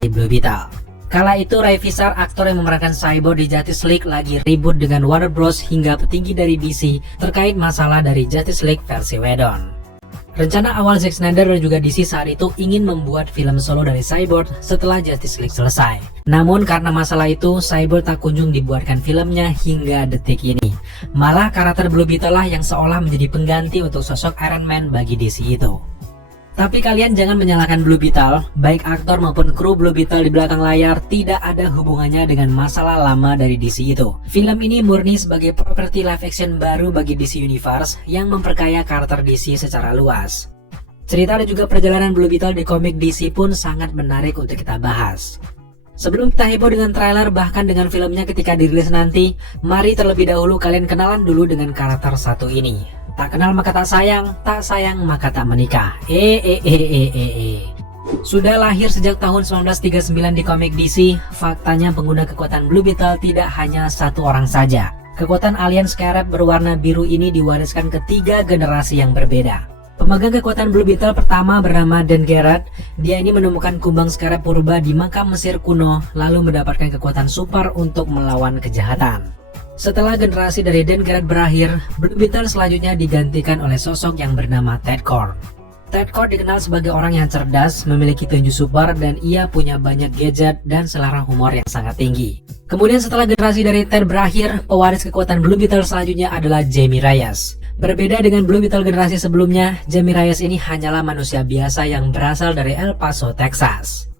di Blue Beetle. Kala itu Ray Fisher, aktor yang memerankan Cyborg di Justice League, lagi ribut dengan Warner Bros hingga petinggi dari DC terkait masalah dari Justice League versi Whedon. Rencana awal Zack Snyder dan juga DC saat itu ingin membuat film solo dari Cyborg setelah Justice League selesai. Namun karena masalah itu, Cyborg tak kunjung dibuatkan filmnya hingga detik ini. Malah karakter Blue Beetle lah yang seolah menjadi pengganti untuk sosok Iron Man bagi DC itu. Tapi kalian jangan menyalahkan Blue Beetle, baik aktor maupun kru Blue Beetle di belakang layar tidak ada hubungannya dengan masalah lama dari DC itu. Film ini murni sebagai properti live action baru bagi DC Universe yang memperkaya karakter DC secara luas. Cerita dan juga perjalanan Blue Beetle di komik DC pun sangat menarik untuk kita bahas. Sebelum kita heboh dengan trailer bahkan dengan filmnya ketika dirilis nanti, mari terlebih dahulu kalian kenalan dulu dengan karakter satu ini. Tak kenal maka tak sayang maka tak menikah. Sudah lahir sejak tahun 1939 di komik DC, faktanya pengguna kekuatan Blue Beetle tidak hanya satu orang saja. Kekuatan alien Scarab berwarna biru ini diwariskan ke 3 generasi yang berbeda. Pemegang kekuatan Blue Beetle pertama bernama Dan Garrett. Dia ini menemukan kumbang Scarab purba di makam Mesir kuno, lalu mendapatkan kekuatan super untuk melawan kejahatan. Setelah generasi dari Dan Garrett berakhir, Blue Beetle selanjutnya digantikan oleh sosok yang bernama Ted Kord. Ted Kord dikenal sebagai orang yang cerdas, memiliki tinju super, dan ia punya banyak gadget dan selera humor yang sangat tinggi. Kemudian setelah generasi dari Ted berakhir, pewaris kekuatan Blue Beetle selanjutnya adalah Jamie Reyes. Berbeda dengan Blue Beetle generasi sebelumnya, Jamie Reyes ini hanyalah manusia biasa yang berasal dari El Paso, Texas.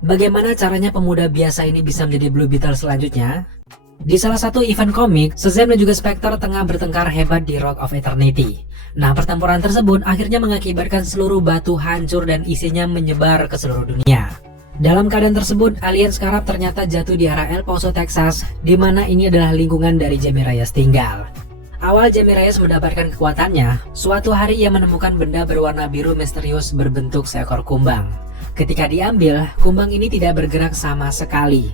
Bagaimana caranya pemuda biasa ini bisa menjadi Blue Beetle selanjutnya? Di salah satu event komik, Shazam dan juga Spectre tengah bertengkar hebat di Rock of Eternity. Nah, pertempuran tersebut akhirnya mengakibatkan seluruh batu hancur dan isinya menyebar ke seluruh dunia. Dalam keadaan tersebut, alien Scarab ternyata jatuh di arah El Paso, Texas, di mana ini adalah lingkungan dari Jamie Reyes tinggal. Awal Jamie Reyes mendapatkan kekuatannya, suatu hari ia menemukan benda berwarna biru misterius berbentuk seekor kumbang. Ketika diambil, kumbang ini tidak bergerak sama sekali.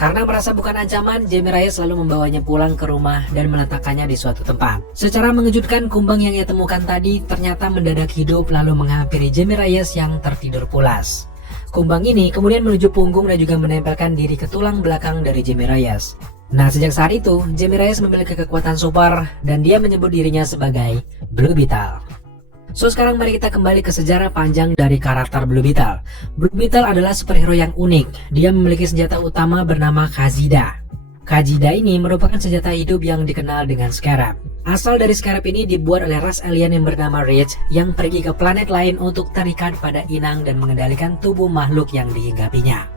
Karena merasa bukan ancaman, Jamie Reyes selalu membawanya pulang ke rumah dan meletakkannya di suatu tempat. Secara mengejutkan, kumbang yang ia temukan tadi ternyata mendadak hidup lalu menghampiri Jamie Reyes yang tertidur pulas. Kumbang ini kemudian menuju punggung dan juga menempelkan diri ke tulang belakang dari Jamie Reyes. Nah, sejak saat itu, Jamie Reyes memiliki kekuatan super dan dia menyebut dirinya sebagai Blue Beetle. So sekarang mari kita kembali ke sejarah panjang dari karakter Blue Beetle. Blue Beetle adalah superhero yang unik. Dia memiliki senjata utama bernama Kajida. Kajida ini merupakan senjata hidup yang dikenal dengan Scarab. Asal dari Scarab ini dibuat oleh ras alien yang bernama Reach yang pergi ke planet lain untuk terikat pada inang dan mengendalikan tubuh makhluk yang dihinggapinya.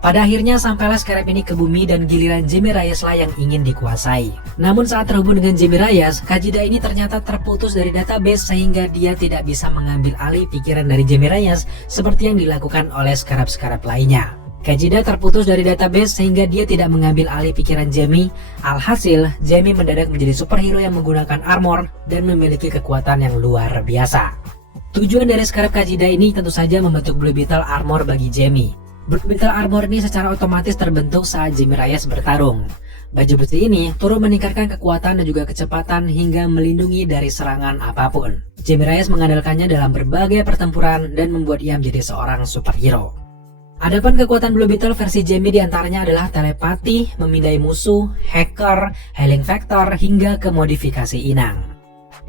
Pada akhirnya sampailah Scarab ini ke bumi dan giliran Jamie Reyes lah yang ingin dikuasai. Namun saat terhubung dengan Jamie Reyes, Kajida ini ternyata terputus dari database sehingga dia tidak bisa mengambil alih pikiran dari Jamie Reyes seperti yang dilakukan oleh Scarab-Scarab lainnya. Kajida terputus dari database sehingga dia tidak mengambil alih pikiran Jamie. Alhasil, Jamie mendadak menjadi superhero yang menggunakan armor dan memiliki kekuatan yang luar biasa. Tujuan dari Scarab Kajida ini tentu saja membentuk Blue Beetle armor bagi Jamie. Blue Beetle armor ini secara otomatis terbentuk saat Jamie Reyes bertarung. Baju besi ini turut meningkatkan kekuatan dan juga kecepatan hingga melindungi dari serangan apapun. Jamie Reyes mengandalkannya dalam berbagai pertempuran dan membuat ia menjadi seorang superhero. Adapun kekuatan Blue Beetle versi Jamie diantaranya adalah telepati, memindai musuh, hacker, healing factor, hingga ke modifikasi inang.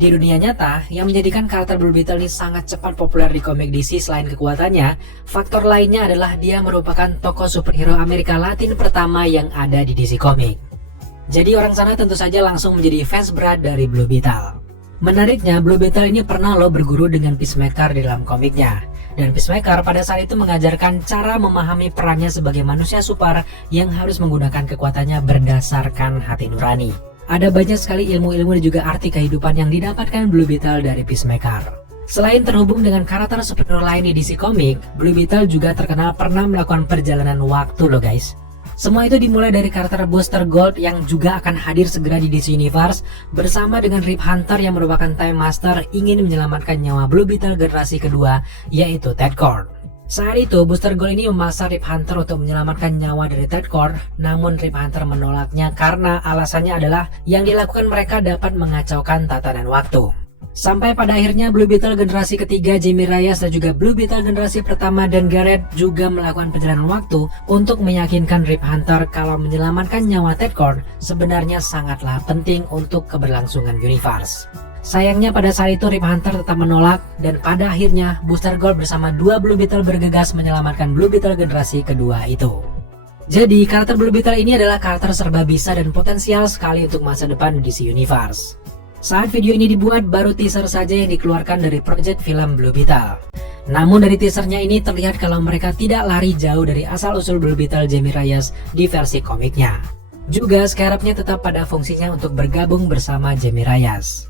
Di dunia nyata, yang menjadikan karakter Blue Beetle ini sangat cepat populer di komik DC selain kekuatannya, faktor lainnya adalah dia merupakan tokoh superhero Amerika Latin pertama yang ada di DC Comics. Jadi orang sana tentu saja langsung menjadi fans berat dari Blue Beetle. Menariknya, Blue Beetle ini pernah berguru dengan Peacemaker di dalam komiknya. Dan Peacemaker pada saat itu mengajarkan cara memahami perannya sebagai manusia super yang harus menggunakan kekuatannya berdasarkan hati nurani. Ada banyak sekali ilmu-ilmu dan juga arti kehidupan yang didapatkan Blue Beetle dari Peacemaker. Selain terhubung dengan karakter superhero lain di DC Comics, Blue Beetle juga terkenal pernah melakukan perjalanan waktu loh guys. Semua itu dimulai dari karakter Booster Gold yang juga akan hadir segera di DC Universe bersama dengan Rip Hunter yang merupakan Time Master ingin menyelamatkan nyawa Blue Beetle generasi kedua yaitu Ted Kord. Saat itu Booster Gold ini memaksa Rip Hunter untuk menyelamatkan nyawa dari Ted Kord, namun Rip Hunter menolaknya karena alasannya adalah yang dilakukan mereka dapat mengacaukan tatanan waktu. Sampai pada akhirnya Blue Beetle generasi ketiga Jamie Reyes dan juga Blue Beetle generasi pertama Dan Garrett juga melakukan perjalanan waktu untuk meyakinkan Rip Hunter kalau menyelamatkan nyawa Ted Kord sebenarnya sangatlah penting untuk keberlangsungan universe. Sayangnya pada saat itu Rip Hunter tetap menolak dan pada akhirnya Booster Gold bersama dua Blue Beetle bergegas menyelamatkan Blue Beetle generasi kedua itu. Jadi karakter Blue Beetle ini adalah karakter serba bisa dan potensial sekali untuk masa depan DC Universe. Saat video ini dibuat, baru teaser saja yang dikeluarkan dari project film Blue Beetle. Namun dari teasernya ini terlihat kalau mereka tidak lari jauh dari asal-usul Blue Beetle Jamie Reyes di versi komiknya. Juga Scarab-nya tetap pada fungsinya untuk bergabung bersama Jamie Reyes.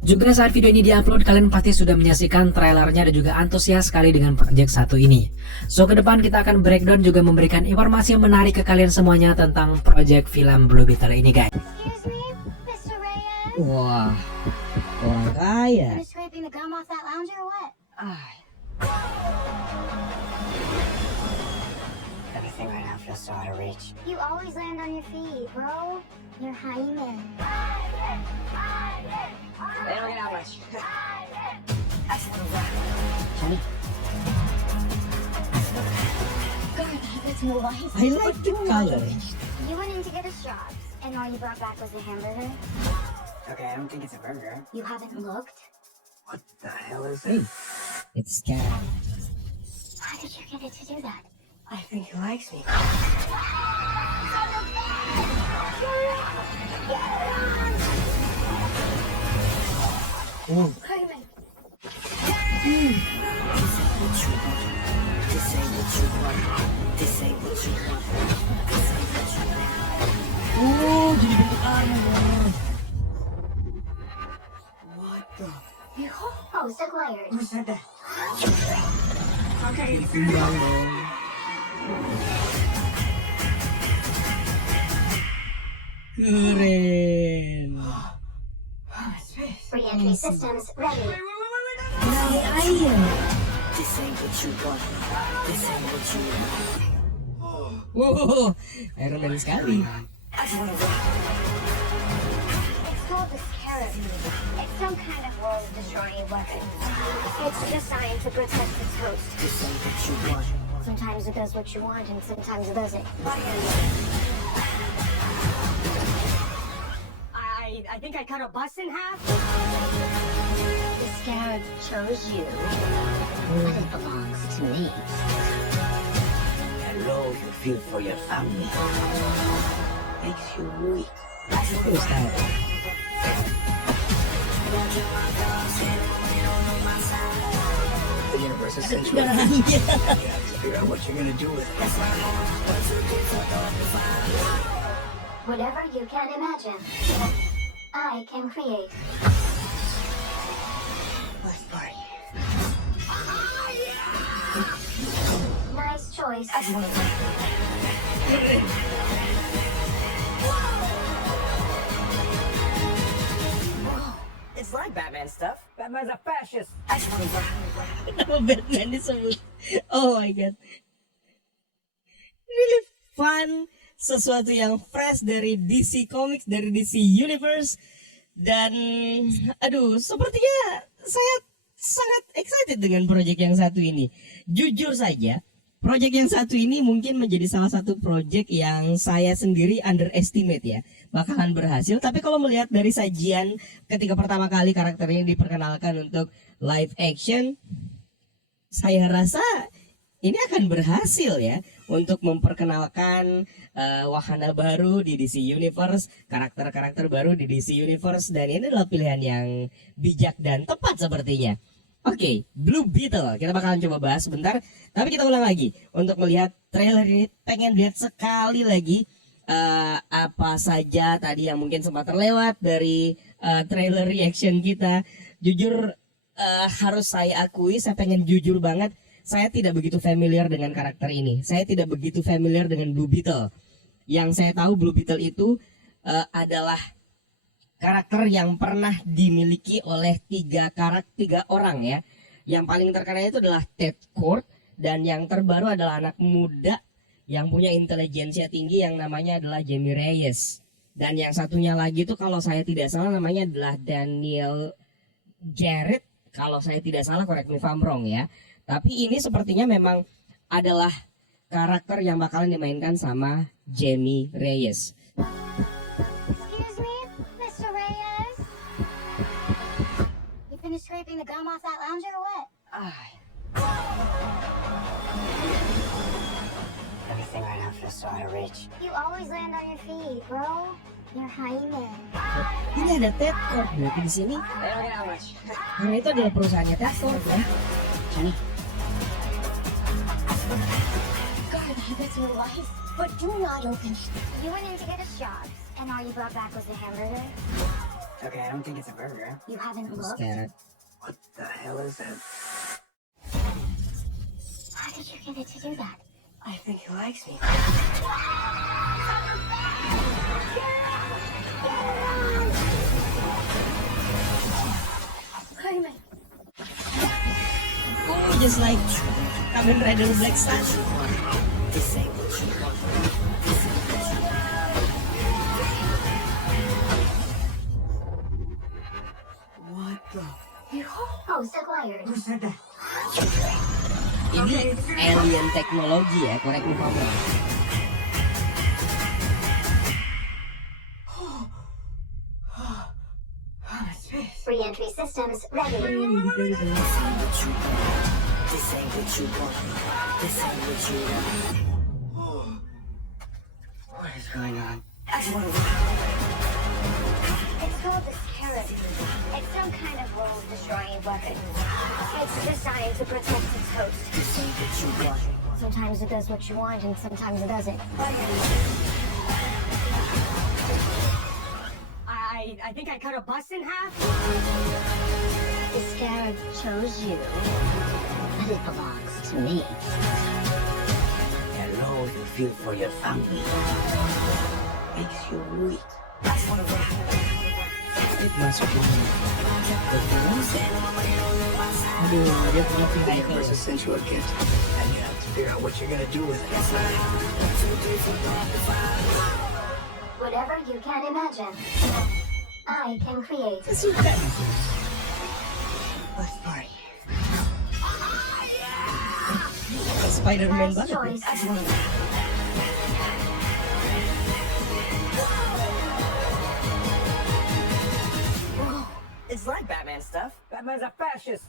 Juga saat video ini diupload, kalian pasti sudah menyaksikan trailernya dan juga antusias sekali dengan project satu ini. So ke depan kita akan breakdown juga memberikan informasi yang menarik ke kalian semuanya tentang project film Blue Beetle ini guys. Wah, orang kaya. You're scraping the gum off that lounger or what? Everything right now feels so out of reach. You always land on your feet, bro. You're Hyman. They don't get out much. God, that's no life. I like the color. You went in to get us jobs, and all you brought back was a hamburger? Okay, I don't think it's a burger. You haven't looked? What the hell is it? It's Scarab. How did you get it to do that? I think he likes me. Ooh. Hyman. Oh, jadi bentuk armor. What the? Host acquired. Who said that? Okay. Kumbang dong. Keren. Free entry systems ready. Ayo. This ain't what you want. This ain't what you want. Wow, Iron Man sekali. It's called the Scarab. It's some kind of world-destroying weapon. It's designed to protect its host. This ain't what you want. Sometimes it does what you want, and sometimes it doesn't. I think I cut a bus in half. The Scarab chose you, but it belongs to me. The love you feel for your family makes you weak. Terus tahu. The universe is central. You have to figure out what you're gonna do with it. Whatever you can imagine, I can create. Last party. Nice choice. It's like Batman stuff. Batman's a fascist. Nama Batman disebut. Oh my god. Really fun. Sesuatu yang fresh dari DC Comics, dari DC Universe. Dan aduh, sepertinya saya sangat excited dengan proyek yang satu ini. Jujur saja, proyek yang satu ini mungkin menjadi salah satu proyek yang saya sendiri underestimate ya, bakalan berhasil. Tapi kalau melihat dari sajian ketika pertama kali karakter ini diperkenalkan untuk live action, saya rasa ini akan berhasil ya untuk memperkenalkan wahana baru di DC Universe, karakter-karakter baru di DC Universe, dan ini adalah pilihan yang bijak dan tepat sepertinya. Oke, Blue Beetle kita bakalan coba bahas sebentar, tapi kita ulang lagi untuk melihat trailer ini. Pengen lihat sekali lagi apa saja tadi yang mungkin sempat terlewat dari trailer reaction kita. Jujur harus saya akui, saya pengen jujur banget, saya tidak begitu familiar dengan karakter ini. Saya tidak begitu familiar dengan Blue Beetle. Yang saya tahu Blue Beetle itu adalah karakter yang pernah dimiliki oleh tiga orang ya. Yang paling terkenal itu adalah Ted Kord, dan yang terbaru adalah anak muda yang punya intelijensia tinggi yang namanya adalah Jamie Reyes. Dan yang satunya lagi itu kalau saya tidak salah namanya adalah Garrett, kalau saya tidak salah, correct me if I'm wrong ya. Tapi ini sepertinya memang adalah karakter yang bakalan dimainkan sama Jamie Reyes. Excuse me, Mr. Reyes? You finished scraping the gum off that lounger or what? Everything right now feels so out of reach. You always land on your feet, bro. You're hymen. Ini ada Ted Corp berarti di sini. They don't get how much. Karena itu adalah perusahaannya Ted Corp ya. Jenny. God, that's your life. But do not open it. You went in to get us jobs, and all you brought back was the hamburger. Okay, I don't think it's a burger. You haven't looked. Scared. What the hell is that? How did you get it to do that? I think he likes me. Hymen. Oh, just like Kamen Rider Black Sun. This ain't what you want. What the? Host acquired. Who said that? Ini alien teknologi ya, correct me if I'm wrong. Re-entry systems ready. This ain't what you want. This ain't what you want. What is going on? It's called the Scarab. It's some kind of world-destroying weapon. It's designed to protect its host. This ain't what you want. Sometimes it does what you want, and sometimes it doesn't. I think I cut a bus in half. The Scarab chose you, and it belongs to me. That love you feel for your family makes you weak. It must be. Aduh, dia punya The vehicle. universe has sent you a gift, and you have to figure out what you're gonna do with it. Whatever you can imagine, I can create. Suka. Let's party. Spider-Man Nice banget ya. choice. It's like Batman stuff. Batman's a fascist.